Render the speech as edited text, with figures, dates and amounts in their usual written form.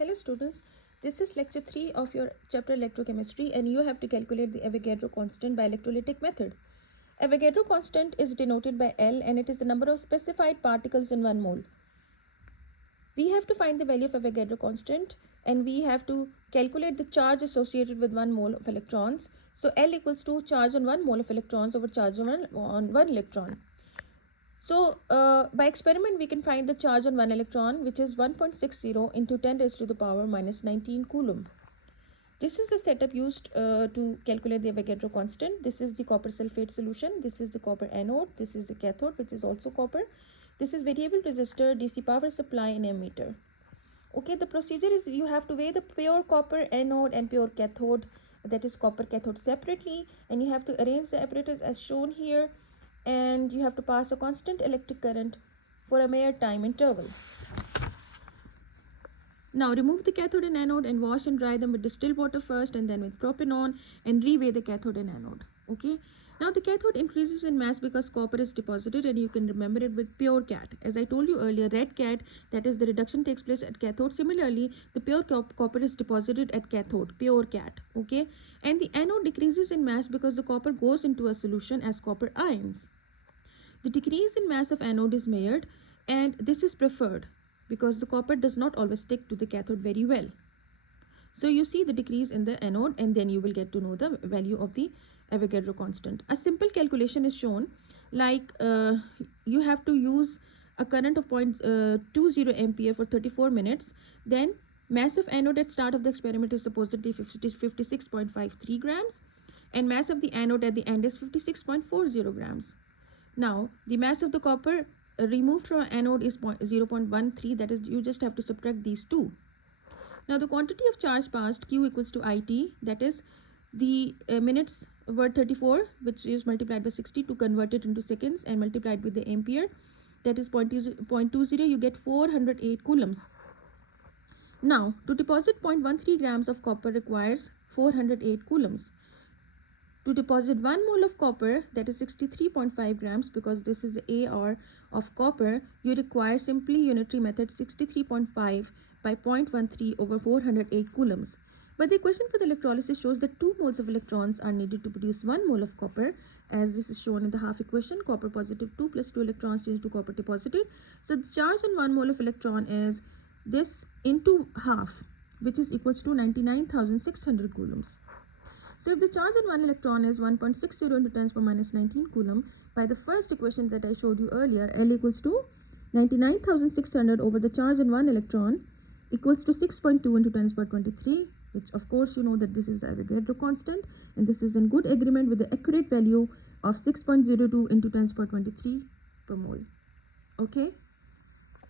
Hello students, this is lecture 3 of your chapter Electrochemistry and you have to calculate the Avogadro constant by electrolytic method. Avogadro constant is denoted by L and it is the number of specified particles in 1 mole. We have to find the value of Avogadro constant and we have to calculate the charge associated with 1 mole of electrons. So L equals to charge on 1 mole of electrons over charge on 1 electron. So by experiment we can find the charge on 1 electron, which is 1.60 into 10 raised to the power minus 19 coulomb. This is the setup used to calculate the Avogadro constant. This is the copper sulfate solution. This is the copper anode. This is the cathode, which is also copper. This is variable resistor, DC power supply, and ammeter. Okay, the procedure is you have to weigh the pure copper anode and pure cathode, that is copper cathode, separately, and you have to arrange the apparatus as shown here, and you have to pass a constant electric current for a mere time interval. Now remove the cathode and anode and wash and dry them with distilled water first and then with propanol, and reweigh the cathode and anode. Okay, now the cathode increases in mass because copper is deposited, and you can remember it with pure cat. As I told you earlier, red cat, that is the reduction takes place at cathode. Similarly, the pure copper is deposited at cathode, pure cat. Okay, and the anode decreases in mass because the copper goes into a solution as copper ions. The decrease in mass of anode is measured, and this is preferred because the copper does not always stick to the cathode very well. So you see the decrease in the anode, and then you will get to know the value of the Avogadro constant. A simple calculation is shown, like you have to use a current of 0.20 ampere for 34 minutes. Then mass of anode at start of the experiment is supposedly 56.53 grams, and mass of the anode at the end is 56.40 grams. Now the mass of the copper removed from anode is 0.13, that is, you just have to subtract these two. Now the quantity of charge passed, Q equals to IT, that is the minutes were 34, which is multiplied by 60 to convert it into seconds, and multiplied with the ampere, that is 0.20, you get 408 coulombs. Now to deposit 0.13 grams of copper requires 408 coulombs. To deposit 1 mole of copper, that is 63.5 grams, because this is the AR of copper, you require simply unitary method 63.5 by 0.13 over 408 coulombs. But the equation for the electrolysis shows that 2 moles of electrons are needed to produce 1 mole of copper, as this is shown in the half equation. Copper positive 2 plus 2 electrons change to copper deposited. So the charge on 1 mole of electron is this into half, which is equals to 99,600 coulombs. So if the charge on 1 electron is 1.60 into 10 power minus 19 coulomb, by the first equation that I showed you earlier, L equals to 99,600 over the charge on 1 electron equals to 6.2 into 10 power 23, which of course you know that this is Avogadro constant, and this is in good agreement with the accurate value of 6.02 into 10 power 23 per mole. Okay.